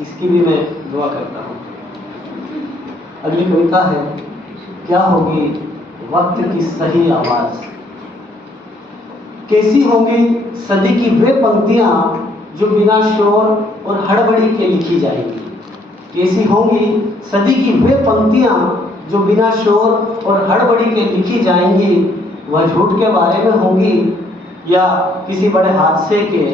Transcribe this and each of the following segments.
इसकी भी मैं दुआ करता हूँ। अगली कविता है, क्या होगी वक्त की सही आवाज़। कैसी होंगी सदी की वे पंक्तियाँ जो बिना शोर और हड़बड़ी के लिखी जाएंगी। कैसी होंगी सदी की वे पंक्तियाँ जो बिना शोर और हड़बड़ी के लिखी जाएंगी। वह झूठ के बारे में होंगी या किसी बड़े हादसे के।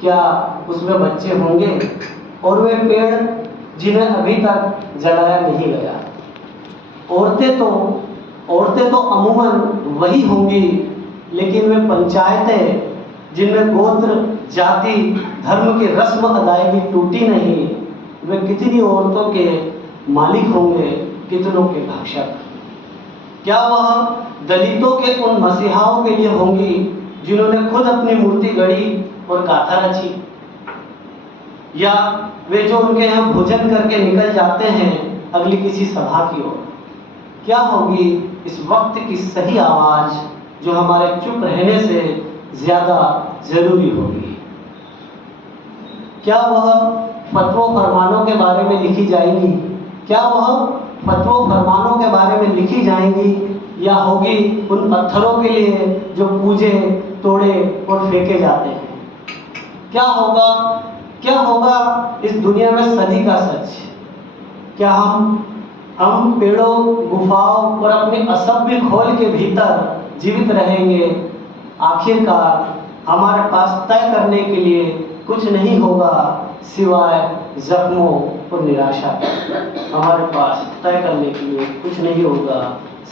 क्या उसमें बच्चे होंगे और वे पेड़ जिन्हें अभी तक जलाया नहीं गया। औरतें तो अमूमन वही होंगी, लेकिन वे पंचायतें जिनमें गोत्र जाति धर्म की रस्म अदायगी टूटी नहीं। वे कितनी औरतों के मालिक होंगे, कितनों के भक्षक। क्या वह दलितों के उन मसीहाओं के लिए होंगी जिन्होंने खुद अपनी मूर्ति गढ़ी और गाथा रची, या वे जो उनके यहाँ भोजन करके निकल जाते हैं अगली किसी सभा की ओर। क्या होगी इस वक्त की सही आवाज़ जो हमारे चुप रहने से ज़्यादा ज़रूरी होगी। क्या वह फतवों फरमानों के बारे में लिखी जाएंगी। क्या वह फतवों फरमानों के बारे में लिखी जाएंगी, या होगी उन पत्थरों के लिए जो पूजे तोड़े और फेंके जाते हैं। क्या होगा इस दुनिया में सदी का सच। क्या हम पेड़ों गुफाओं और अपने असभ्य खोल के भीतर जीवित रहेंगे। आखिरकार हमारे पास तय करने के लिए कुछ नहीं होगा सिवाय जख्मों और निराशा के। हमारे पास तय करने के लिए कुछ नहीं होगा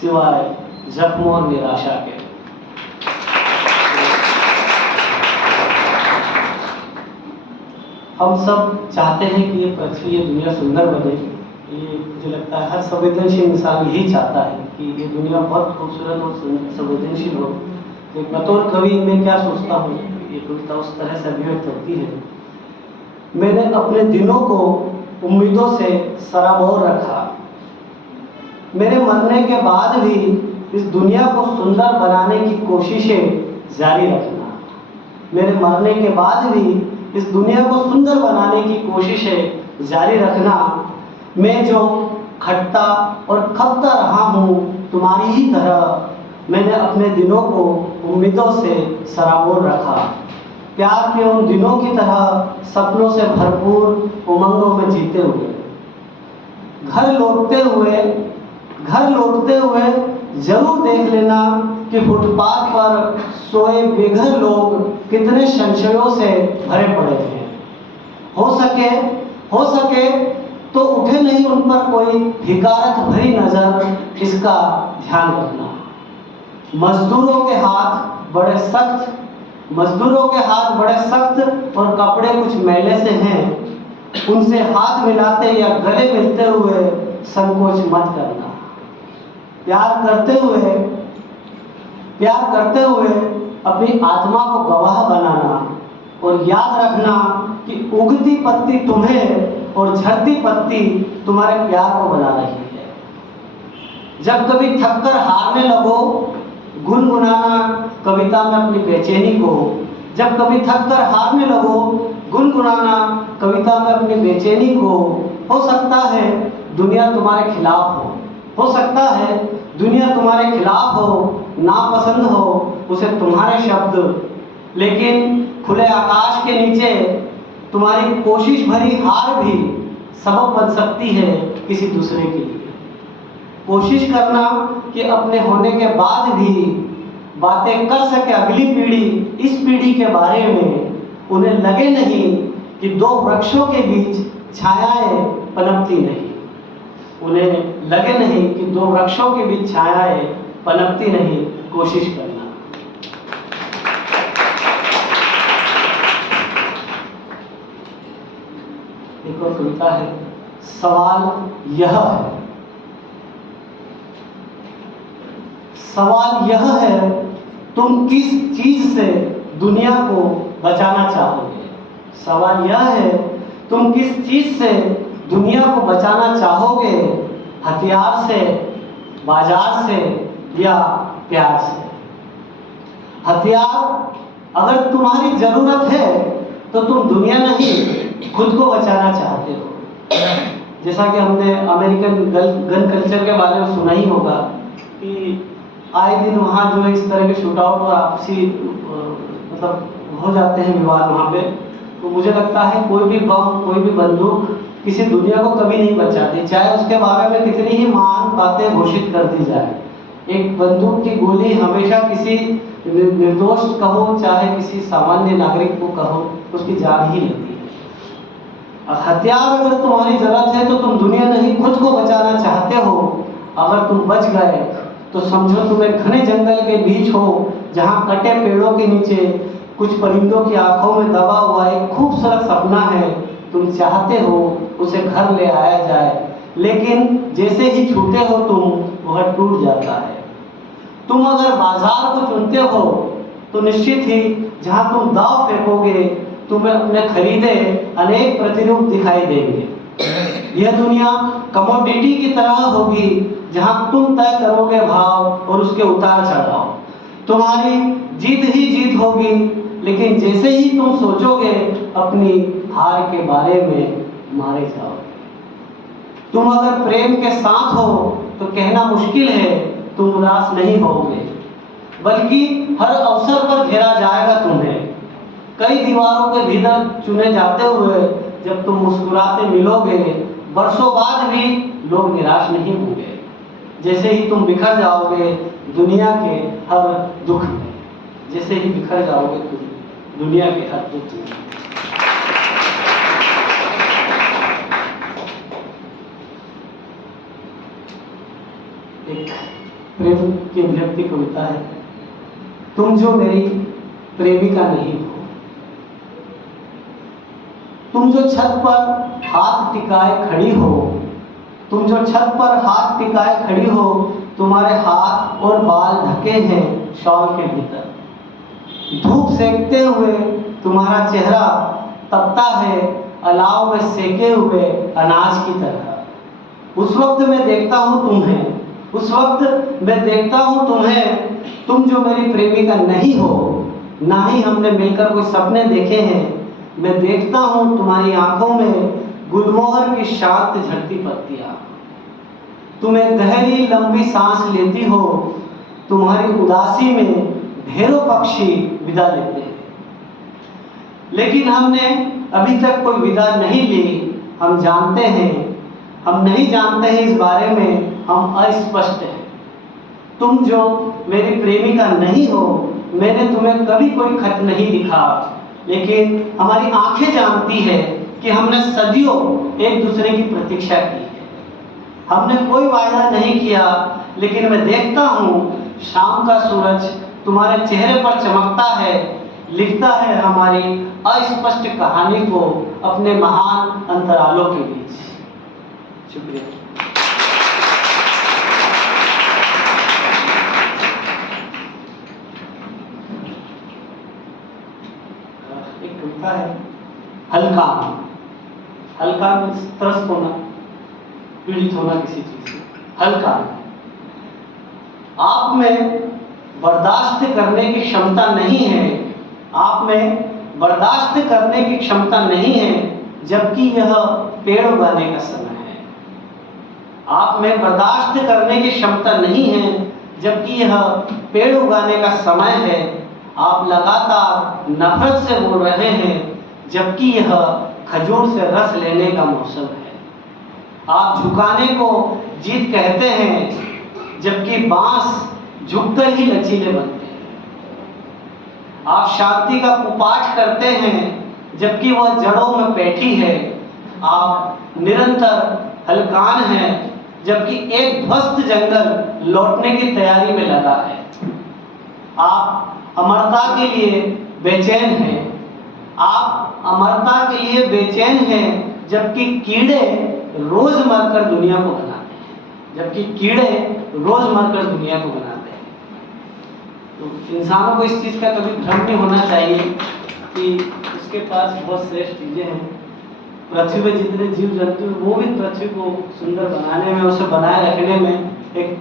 सिवाय जख्मों और निराशा के। हम सब चाहते हैं कि ये पृथ्वी, ये दुनिया सुंदर बने। ये मुझे लगता है हर संवेदनशील इंसान यही चाहता है कि ये दुनिया बहुत खूबसूरत और संवेदनशील हो। तो बतौर कवि मैं क्या सोचता हूँ, ये कविता उस तरह से अभिव्यक्त होती है। मैंने अपने दिनों को उम्मीदों से सराबोर रखा। मेरे मरने के बाद भी इस दुनिया को सुंदर बनाने की कोशिशें जारी रखना। मेरे मरने के बाद भी इस दुनिया को सुंदर बनाने की कोशिशें जारी रखना। मैं जो खटता और खपता रहा हूँ तुम्हारी ही तरह, मैंने अपने दिनों को उम्मीदों से सराबोर रखा। प्यार के उन दिनों की तरह सपनों से भरपूर उमंगों में जीते हुए। घर लौटते हुए जरूर देख लेना कि फुटपाथ पर सोए बेघर लोग कितने संशयों से भरे पड़े हैं। हो सके तो उठे नहीं उन पर कोई हिकारत भरी नजर, इसका ध्यान रखना। मजदूरों के हाथ बड़े सख्त और कपड़े कुछ मैले से हैं। उनसे हाथ मिलाते या गले मिलते हुए संकोच मत करना। प्यार करते हुए अपनी आत्मा को गवाह बनाना, और याद रखना कि उगती पत्ती तुम्हें और झड़ती पत्ती तुम्हारे प्यार को बना रही है। जब कभी थककर हारने लगो, गुनगुनाना कविता में अपनी बेचैनी को। जब कभी थककर हारने लगो, गुनगुनाना कविता में अपनी बेचैनी को। हो सकता है दुनिया तुम्हारे खिलाफ हो सकता है दुनिया तुम्हारे खिलाफ हो, नापसंद हो उसे तुम्हारे शब्द, लेकिन खुले आकाश के नीचे तुम्हारी कोशिश भरी हार भी सबब बन सकती है किसी दूसरे के लिए। कोशिश करना कि अपने होने के बाद भी बातें कर सके अगली पीढ़ी इस पीढ़ी के बारे में। उन्हें लगे नहीं कि दो वृक्षों के बीच छायाएं पनपती नहीं। उन्हें लगे नहीं कि दो वृक्षों के बीच छायाएं पनपती नहीं। कोशिश करना। एक और कविता है, सवाल यह है तुम किस चीज से दुनिया को बचाना चाहोगे। सवाल यह है तुम किस चीज से दुनिया को बचाना चाहोगे। हथियार से, बाजार से या प्यार से। हथियार अगर तुम्हारी जरूरत है तो तुम दुनिया नहीं खुद को बचाना चाहते हो। जैसा कि हमने अमेरिकन गन कल्चर के बारे में सुना ही होगा कि आए दिन वहाँ जो है इस तरह के शूट आउट और आपसी मतलब हो जाते हैं विवाद वहाँ पे। तो मुझे लगता है कोई भी बम, कोई भी बंदूक किसी दुनिया को कभी नहीं बचाती, चाहे उसके बारे में कितनी ही महान बातें घोषित कर दी जाए। एक बंदूक की गोली हमेशा किसी निर्दोष कहो चाहे किसी सामान्य नागरिक को कहो, उसकी जान ही लेती है। हथियार अगर तुम्हारी जरूरत है तो तुम दुनिया नहीं खुद को बचाना चाहते हो। अगर तुम बच गए तो समझो तुम एक घने जंगल के बीच हो, जहाँ कटे पेड़ों के नीचे कुछ परिंदों की आंखों में दबा हुआ एक खूबसूरत सपना है। तुम चाहते हो उसे घर ले आया जाए, लेकिन जैसे ही छूते हो तुम वह टूट जाता है। तुम अगर बाजार को चुनते हो तो निश्चित ही जहाँ तुम दांव फेंकोगे तुम्हें अपने खरीदे अनेक प्रतिरूप दिखाई देंगे। यह दुनिया कमोडिटी की तरह होगी जहाँ तुम तय करोगे भाव और उसके उतार चढ़ाव। तुम्हारी जीत ही जीत होगी, लेकिन जैसे ही तुम सोचोगे अपनी हार के बारे में मारे जाओगे। तुम अगर प्रेम के साथ हो तो कहना मुश्किल है तुम उदास नहीं होगे, बल्कि हर अवसर पर घेरा जाएगा तुम्हें। कई दीवारों के भीतर चुने जाते हुए जब तुम मुस्कुराते मिलोगे, बरसों बाद भी लोग निराश नहीं होंगे। जैसे ही तुम बिखर जाओगे दुनिया के हर दुख में, जैसे ही बिखर जाओगे तुम दुनिया के हर दुख में। एक प्रेम की अभिव्यक्ति कविता है। तुम जो मेरी प्रेमिका नहीं हो, तुम जो छत पर हाथ टिकाए खड़ी हो, तुम जो छत पर हाथ टिकाए खड़ी हो, तुम्हारे हाथ और बाल ढके हैं शॉल के भीतर। धूप सेकते हुए तुम्हारा चेहरा तपता है अलाव में सेके हुए अनाज की तरह। उस वक्त मैं देखता हूँ तुम्हें, उस वक्त मैं देखता हूँ तुम्हें, तुम जो मेरी प्रेमिका नहीं हो, ना ही हमने मिलकर कोई सपने देखे हैं। मैं देखता हूँ तुम्हारी आंखों में गुलमोहर की शांत झड़ती पत्तियां। तुम एक गहरी लंबी सांस लेती हो, तुम्हारी उदासी में ढेरों पक्षी विदा लेते हैं, लेकिन हमने अभी तक कोई विदा नहीं ली। हम जानते हैं, हम नहीं जानते हैं इस बारे में, हम अस्पष्ट हैं। तुम जो मेरी प्रेमिका नहीं हो, मैंने तुम्हें कभी कोई खत नहीं लिखा, लेकिन हमारी आंखें जानती है कि हमने सदियों एक दूसरे की प्रतीक्षा की है। हमने कोई वायदा नहीं किया, लेकिन मैं देखता हूँ शाम का सूरज तुम्हारे चेहरे पर चमकता है, लिखता है हमारी अस्पष्ट कहानी को अपने महान अंतरालों के बीच। शुक्रिया। एक कविता है हलकान। हलकान त्रस्त होना, पीड़ित होना किसी चीज से। हलकान, आप में बर्दाश्त करने की क्षमता नहीं है, आप में बर्दाश्त करने की क्षमता नहीं है, जबकि यह पेड़ उगाने का समय है। आप में बर्दाश्त करने की क्षमता नहीं है, जबकि यह पेड़ उगाने का समय है। आप लगातार नफरत से बोल रहे हैं, जबकि यह खजूर से रस लेने का मौसम है। आप झुकाने को जीत कहते हैं, जबकि बांस झुककर ही लचीले बनते हैं। आप शांति का कुपाठ करते हैं, जबकि वह जड़ों में बैठी है। आप निरंतर हलकान हैं, जबकि एक ध्वस्त जंगल लौटने की तैयारी में लगा है। आप अमरता के लिए बेचैन हैं, आप अमरता के लिए बेचैन हैं, जबकि कीड़े रोज मरकर दुनिया को बनाते हैं, जबकि कीड़े रोज मरकर दुनिया को बनाते हैं। तो इंसानों को इस चीज का कभी भ्रम नहीं होना चाहिए कि उसके पास बहुत श्रेष्ठ चीजें हैं। पृथ्वी में जितने जीव जंतु वो भी पृथ्वी को सुंदर बनाने में, उसे बनाए रखने में, एक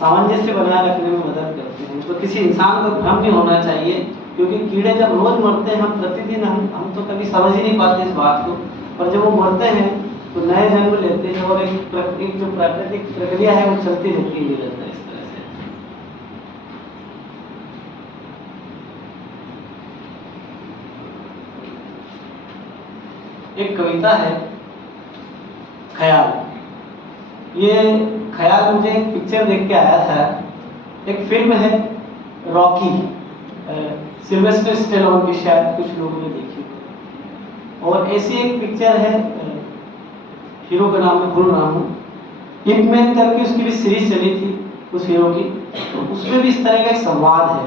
सामंजस्य बनाए रखने में मदद करते हैं। तो किसी इंसान को भ्रम नहीं होना चाहिए, क्योंकि कीड़े जब रोज मरते हैं, हम प्रतिदिन हम तो कभी समझ ही नहीं पाते इस बात को और जब वो मरते हैं तो नए जन्म लेते हैं और एक जो प्राकृतिक प्रक्रिया है वो चलती रहती है निरंतर इस तरह से। एक कविता है ख्याल। ये ख्याल मुझे एक पिक्चर देख के आया था। एक फिल्म है रॉकी, सिल्वेस्टर स्टेलोन की, शायद कुछ लोगों ने देखी। और ऐसी एक पिक्चर है, हीरो का नाम मैं भूल रहा हूँ, इट मैन करके उसकी भी सीरीज चली थी उस हीरो की। तो उसमें भी इस तरह का एक संवाद है।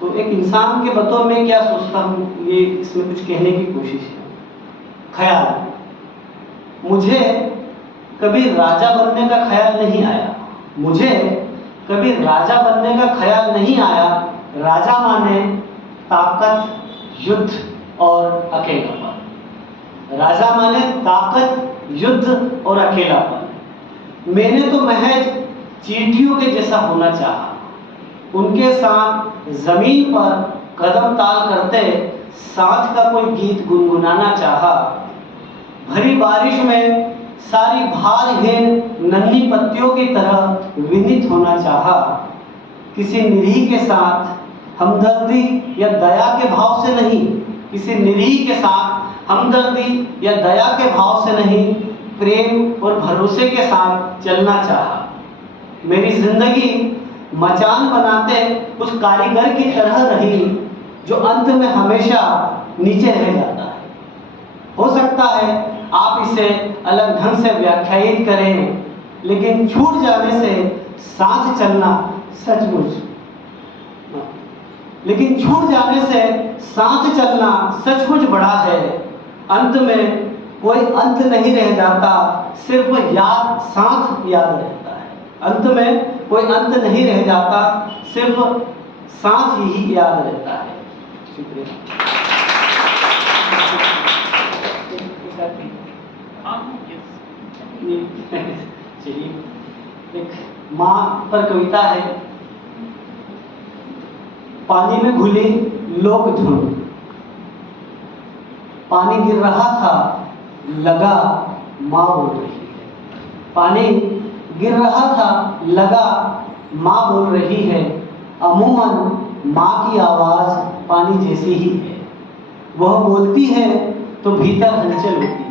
तो एक इंसान के बतौर में क्या सोचता हूँ, ये इसमें कुछ कहने की कोशिश है। ख्याल, मुझे कभी राजा बनने का ख्याल नहीं आया, मुझे कभी राजा बनने का ख्याल नहीं आया। राजा माने ताकत, युद्ध और अकेलापन। राजा माने ताकत, युद्ध और अकेलापन। मैंने तो महज चींटियों के जैसा होना चाहा, उनके साथ जमीन पर कदम ताल करते साथ का कोई गीत गुनगुनाना चाहा। भरी बारिश में सारी भारहीन नन्ही पत्तियों की तरह विनीत होना चाहा। किसी निरीह के साथ हमदर्दी या दया के भाव से नहीं, किसी निरीह के साथ हमदर्दी या दया के भाव से नहीं, प्रेम और भरोसे के साथ चलना चाहा। मेरी जिंदगी मचान बनाते उस कारीगर की तरह रही जो अंत में हमेशा नीचे रह जाता है। हो सकता है आप इसे अलग ढंग से व्याख्यायित करें, लेकिन छूट जाने से साथ चलना सचमुच लेकिन छूट जाने से साथ चलना सचमुच बड़ा है। अंत में कोई अंत नहीं रह जाता, सिर्फ याद साथ याद रहता है। अंत में कोई अंत नहीं रह जाता, सिर्फ साथ ही याद रहता है। शुक्रिया। चलिए, एक माँ पर कविता है। पानी में घुली लोक धुन, पानी गिर रहा था, लगा माँ बोल रही है। पानी गिर रहा था, लगा माँ बोल रही है। अमूमन माँ की आवाज पानी जैसी ही है। वह बोलती है तो भीतर हलचल होती है।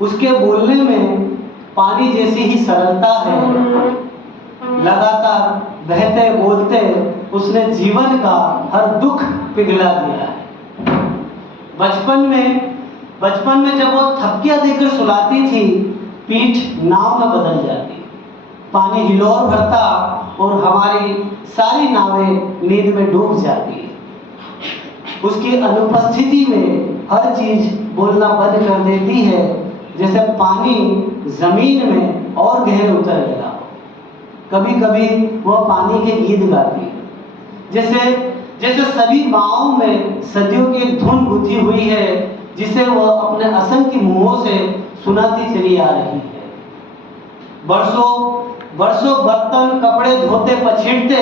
उसके बोलने में पानी जैसी ही सरलता है। लगातार बहते बोलते उसने जीवन का हर दुख पिघला दिया है। बचपन में जब वो थपकियां देकर सुलाती थी, पीठ नाव में बदल जाती, पानी हिलोर भरता और हमारी सारी नावें नींद में डूब जाती। उसकी अनुपस्थिति में हर चीज बोलना बंद कर देती है, जैसे पानी जमीन में और गहरे उतर गया हो। कभी कभी वह पानी के गीत गाती है, जैसे सभी माओं में सदियों की एक धुन गुथी हुई है, जिसे वह अपने असंख्य मुंहों से सुनाती चली आ रही है। बरसों बर्तन कपड़े धोते पछीड़ते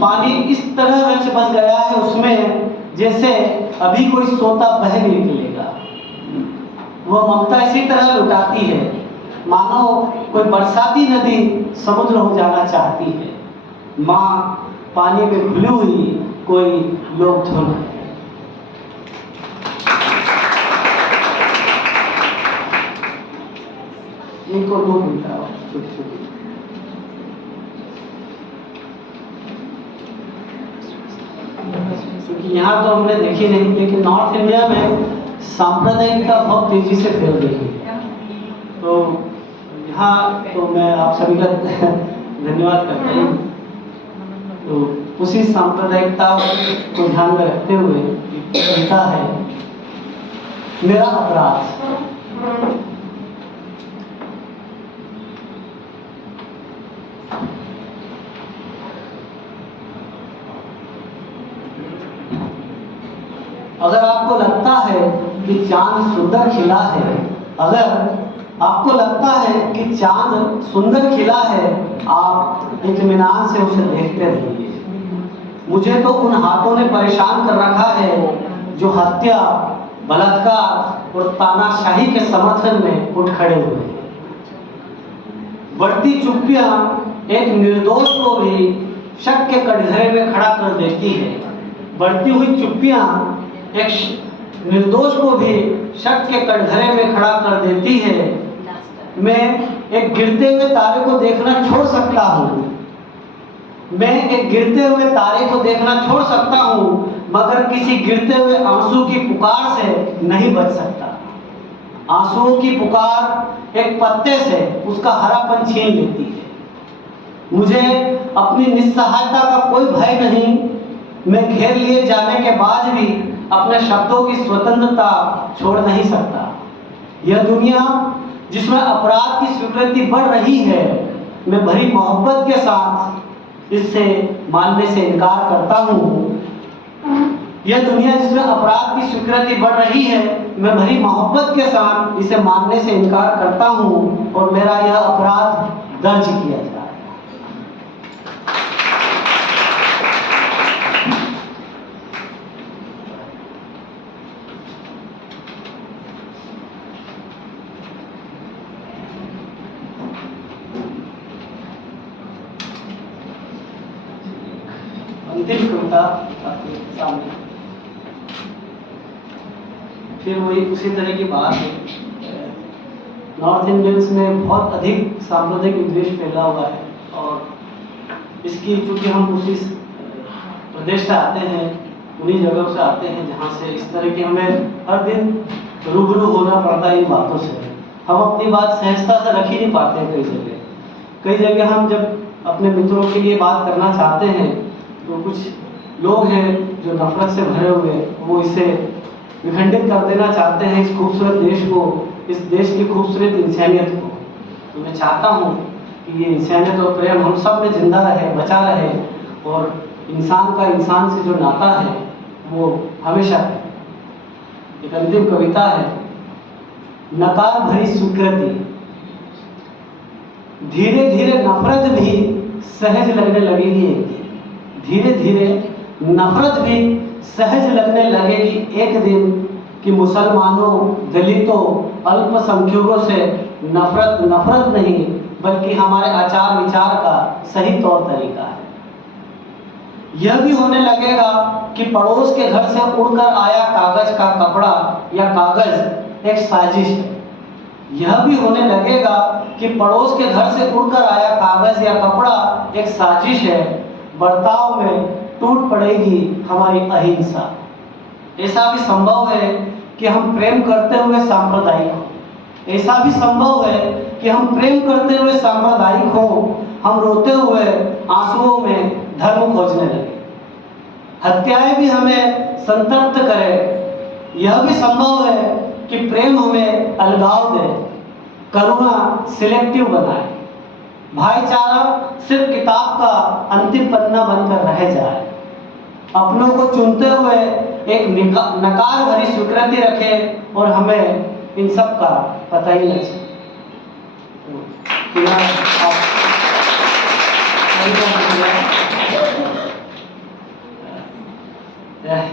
पानी इस तरह रच बस गया है उसमें, जैसे अभी कोई सोता बह निकलेगा। वह ममता इसी तरह लुटाती है, मानो कोई बरसाती नदी समुद्र हो जाना चाहती है। माँ पानी में घुली हुई कोई लोक धुन है। इनको दो मिलता है छोटी छोटी। क्योंकि यहाँ तो हमने देखी नहीं, लेकिन नॉर्थ इंडिया में सांप्रदायिकता बहुत तेजी से फैल रही है। तो यहाँ तो मैं आप सभी का धन्यवाद करता हूँ। तो उसी सांप्रदायिकता को ध्यान में रखते हुए कविता है, मेरा अपराध। अगर आपको लगता है कि चांद सुंदर खिला है, अगर आपको लगता है कि चांद सुंदर खिला है, आप इत्मीनान से उसे देखते रहिए। मुझे तो उन हाथों ने परेशान कर रखा है जो हत्या बलात्कार और तानाशाही के समर्थन में उठ खड़े हुए। बढ़ती चुप्पियां एक निर्दोष को भी शक के कटघरे में खड़ा कर देती है। बढ़ती हुई चुप्पियां एक निर्दोष को भी शक के कटघरे में खड़ा कर देती है। मैं एक गिरते हुए तारे को देखना छोड़ सकता हूँ, मैं एक गिरते हुए तारे को देखना छोड़ सकता हूँ, मगर किसी गिरते हुए आंसू की पुकार से नहीं बच सकता। आंसुओं की पुकार एक पत्ते से उसका हरापन छीन लेती है। मुझे अपनी निस्सहायता का कोई भय नहीं। मैं घेर लिए जाने के बाद भी अपने शब्दों की स्वतंत्रता छोड़ नहीं सकता। यह दुनिया जिसमें अपराध की स्वीकृति बढ़ रही है, मैं भरी मोहब्बत के साथ इससे मानने से इनकार करता हूँ। यह दुनिया जिसमें अपराध की स्वीकृति बढ़ रही है, मैं भरी मोहब्बत के साथ इसे मानने से इनकार करता हूँ और मेरा यह अपराध दर्ज किया जाए। अंतिम कविता आपके सामने, फिर वही उसी तरह की बात है। नॉर्थ इंडियंस में बहुत अधिक सांप्रदायिक विद्वेष फैला हुआ है और इसकी चूंकि हम उसी प्रदेश से आते हैं, उन्हीं जगहों से आते हैं जहाँ से इस तरह की हमें हर दिन रूबरू होना पड़ता है इन बातों से। हम अपनी बात सहजता से रख ही नहीं पाते हैं। कई जगह हम जब अपने मित्रों के लिए बात करना चाहते हैं तो कुछ लोग हैं जो नफरत से भरे हुए, वो इसे विखंडित कर देना चाहते हैं, इस खूबसूरत देश को, इस देश की खूबसूरत इंसानियत को। तो मैं चाहता हूँ कि ये इंसानियत और प्रेम हम सब में जिंदा रहे, बचा रहे और इंसान का इंसान से जो नाता है वो हमेशा है। एक अंतिम कविता है, नकार भरी स्वीकृति। धीरे धीरे नफरत भी सहज लगने लगेगी एक दिन। धीरे धीरे नफरत भी सहज लगने लगेगी एक दिन कि मुसलमानों, दलितों, अल्पसंख्यकों से नफरत नहीं बल्कि हमारे आचार विचार का सही तौर तरीका है। यह भी होने लगेगा कि पड़ोस के घर से उड़कर आया कागज का कपड़ा या कागज एक साजिश है। यह भी होने लगेगा कि पड़ोस के घर से उड़कर आया कागज या कपड़ा एक साजिश है। बर्ताव में टूट पड़ेगी हमारी अहिंसा। ऐसा भी संभव है कि हम प्रेम करते हुए सांप्रदायिक हो। ऐसा भी संभव है कि हम प्रेम करते हुए सांप्रदायिक हो, हम रोते हुए आंसुओं में धर्म खोजने लगे। हत्याएं भी हमें संतप्त करें। यह भी संभव है कि प्रेम हमें अलगाव दे, करुणा सिलेक्टिव बनाए, भाईचारा सिर्फ किताब का अंतिम पन्ना बनकर रह जाए। अपनों को चुनते हुए एक नकार भरी स्वीकृति रखे और हमें इन सब का पता ही न चले।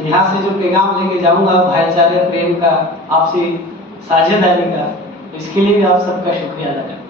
यहाँ से जो पैगाम लेके जाऊंगा भाईचारे, प्रेम का, आपसी साझेदारी का, इसके लिए भी आप सबका शुक्रिया अदा करता हूं।